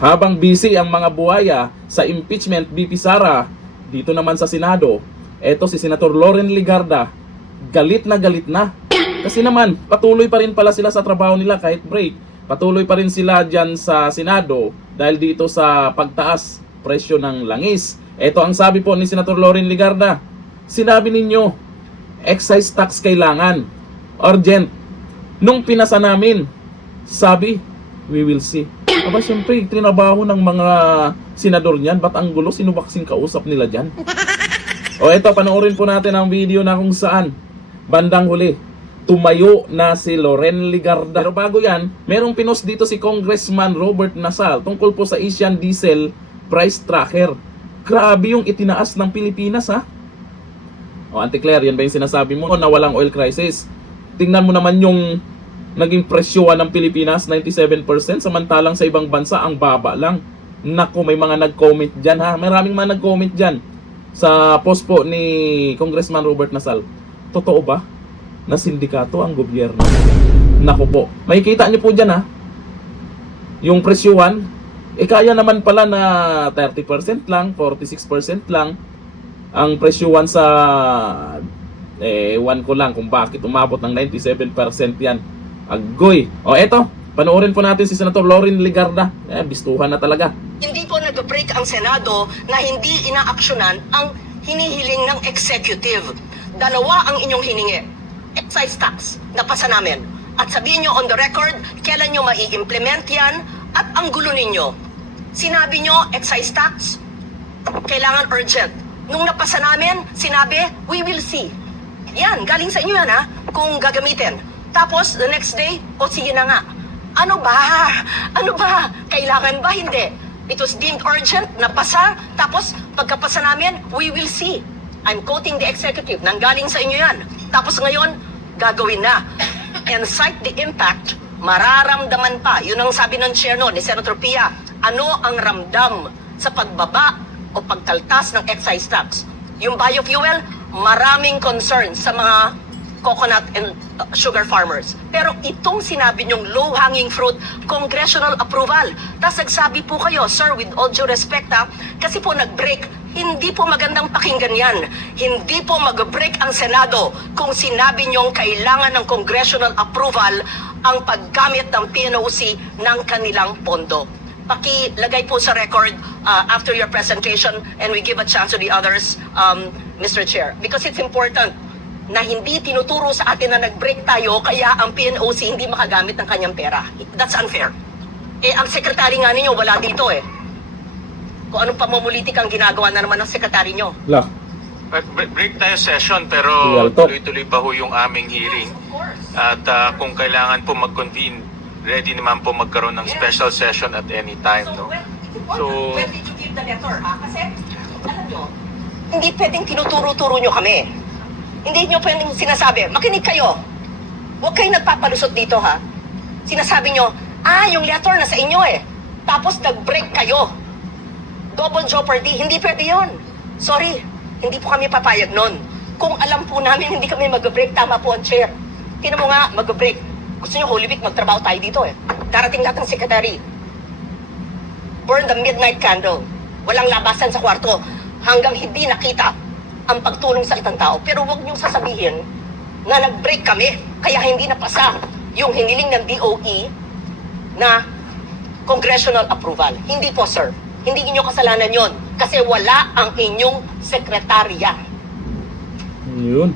Habang busy ang mga buhaya sa impeachment BP Sara, dito naman sa Senado, eto si Senator Loren Legarda, galit na galit na. Kasi naman, patuloy pa rin pala sila sa trabaho nila kahit break. Patuloy pa rin sila dyan sa Senado dahil dito sa pagtaas presyo ng langis. Ito ang sabi po ni Senator Loren Legarda. Sinabi ninyo, excise tax kailangan. Urgent. Nung pinasa namin, sabi, we will see. Aba, syempre, trinabaho ng mga senador niyan. Ba't ang gulo? Sino ba kasing kausap nila dyan? O eto, panoorin po natin ang video na kung saan bandang huli tumayo na si Loren Legarda. Pero bago yan, merong pinost dito si Congressman Robert Nasal tungkol po sa Asian Diesel Price Tracker. Grabe yung itinaas ng Pilipinas, ha? O, Auntie Claire, yan ba yung sinasabi mo na walang oil crisis? Tingnan mo naman yung naging presyohan ng Pilipinas, 97%, samantalang sa ibang bansa, ang baba lang. Naku, may mga nag-comment dyan, ha? Maraming mga nag-comment dyan sa post po ni Congressman Robert Nasal. Totoo ba na sindikato ang gobyerno? Naku po, makikita nyo po dyan, ha? Yung presyohan, kaya naman pala na 30% lang, 46% lang ang presyohan sa ewan ko lang kung bakit umabot ng 97% yan. Agoy. O eto, panoorin po natin si Senator Loren Legarda. Bistuhan na talaga. Hindi po nag-break ang Senado na hindi inaaksyonan ang hinihiling ng executive. Dalawa ang inyong hiningi. Excise tax, napasa namin. At sabihin nyo on the record, kailan nyo mai-implement yan at ang gulo ninyo. Sinabi nyo, excise tax, kailangan urgent. Nung napasa namin, sinabi, we will see. Yan, galing sa inyo yan ha, kung gagamitin. Tapos, the next day, o sige na nga. Ano ba? Ano ba? Kailangan ba? Hindi. It was deemed urgent, napasa, tapos pagkapasa namin, we will see. I'm quoting the executive, nanggaling sa inyo yan. Tapos ngayon, gagawin na. And cite the impact, mararamdaman pa. Yun ang sabi ng chair no, ni Senator Pia. Ano ang ramdam sa pagbaba o pagkaltas ng excise tax? Yung biofuel, maraming concern sa mga coconut and sugar farmers. Pero itong sinabi nyong low-hanging fruit, congressional approval. Tapos nagsabi po kayo, sir, with all due respect kasi po nag-break, hindi po magandang pakinggan yan. Hindi po mag-break ang Senado kung sinabi nyong kailangan ng congressional approval ang paggamit ng PNOC ng kanilang pondo. Pakilagay po sa record after your presentation and we give a chance to the others, Mr. Chair. Because it's important na hindi tinuturo sa atin na nag-break tayo kaya ang PNOC hindi makagamit ng kanyang pera. That's unfair. Ang sekretary nga ninyo wala dito Kung anong pamumulitik ang ginagawa na naman ng sekretary nyo. La. Break tayo session pero tuloy-tuloy pa ho yung aming hearing. At kung kailangan po mag-convene, ready naman po magkaroon ng special session at any time. No? So, when did you give the letter? Kasi, alam nyo, hindi pwedeng tinuturo-turo nyo kami. Hindi nyo pwedeng sinasabi, makinig kayo. Huwag kayo nagpapalusot dito ha. Sinasabi nyo, yung letter na sa inyo Tapos nag-break kayo. Double jeopardy, hindi pwede yun. Sorry, hindi po kami papayag nun. Kung alam po namin hindi kami mag-break, tama po ang chair. Tingnan mo nga, mag-break. Gusto nyo Holy Week, magtrabaho tayo dito Darating lahat ng secretary. Burn the midnight candle. Walang labasan sa kwarto hanggang hindi nakita ang pagtulong sa itang tao. Pero huwag niyong sasabihin na nag-break kami kaya hindi napasa yung hiniling ng DOE na congressional approval. Hindi po, sir. Hindi inyo kasalanan yon kasi wala ang inyong sekretarya. Yun.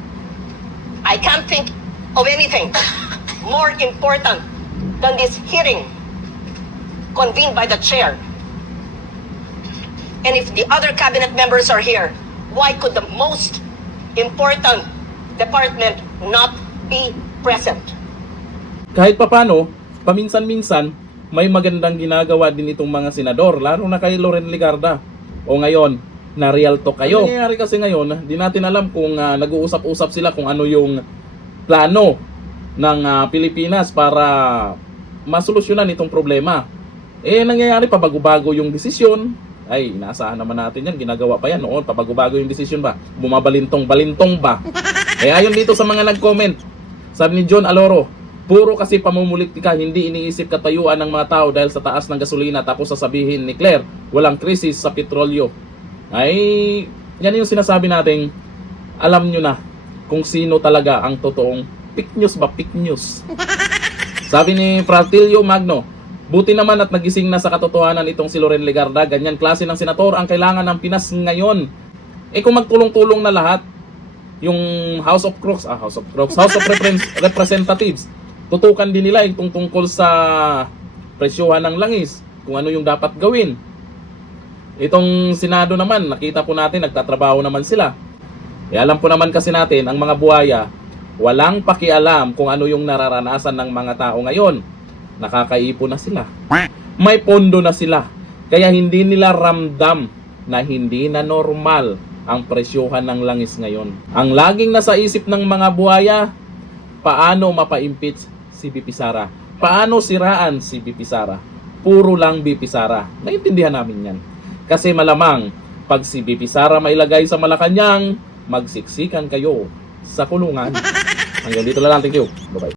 I can't think of anything more important than this hearing convened by the chair. And if the other cabinet members are here, why could the most important department not be present? Kahit papano, paminsan-minsan, may magandang ginagawa din itong mga senador, lalo na kay Loren Legarda. O ngayon, na-real talk kayo. Ang nangyayari kasi ngayon, di natin alam kung nag-uusap-usap sila kung ano yung plano ng Pilipinas para masolusyonan itong problema. Nangyayari, pabago-bago yung desisyon. Ay, inaasahan naman natin yan, ginagawa pa yan noon, pabago-bago yung desisyon ba? Bumabalintong-balintong ba? Ayon dito sa mga nag-comment, sabi ni John Aloro, Puro kasi pamumulitika, hindi iniisip katayuan ng mga tao dahil sa taas ng gasolina, tapos sasabihin ni Claire, walang krisis sa petrolyo. Ay, yan yung sinasabi nating, alam nyo na kung sino talaga ang totoong fake news ba? Fake news. Sabi ni Fratilio Magno, buti naman at nagising na sa katotohanan itong si Loren Legarda. Ganyan klase ng senator ang kailangan ng Pinas ngayon. Eh kung magtulong-tulong na lahat, yung House of Representatives, tutukan din nila itong tungkol sa presyohan ng langis, kung ano yung dapat gawin. Itong Senado naman, nakita po natin, nagtatrabaho naman sila. E alam po naman kasi natin, ang mga buhaya, walang pakialam kung ano yung nararanasan ng mga tao ngayon. Nakakaipon na sila. May pondo na sila. Kaya hindi nila ramdam na hindi na normal ang presyohan ng langis ngayon. Ang laging nasa isip ng mga buhaya, paano mapa-impeach si BP Sara? Paano siraan si BP Sara? Puro lang BP Sara. Naintindihan namin yan. Kasi malamang, pag si BP Sara mailagay sa Malacanang, magsiksikan kayo sa kulungan. Hanggang dito na lang. Thank you. Bye-bye.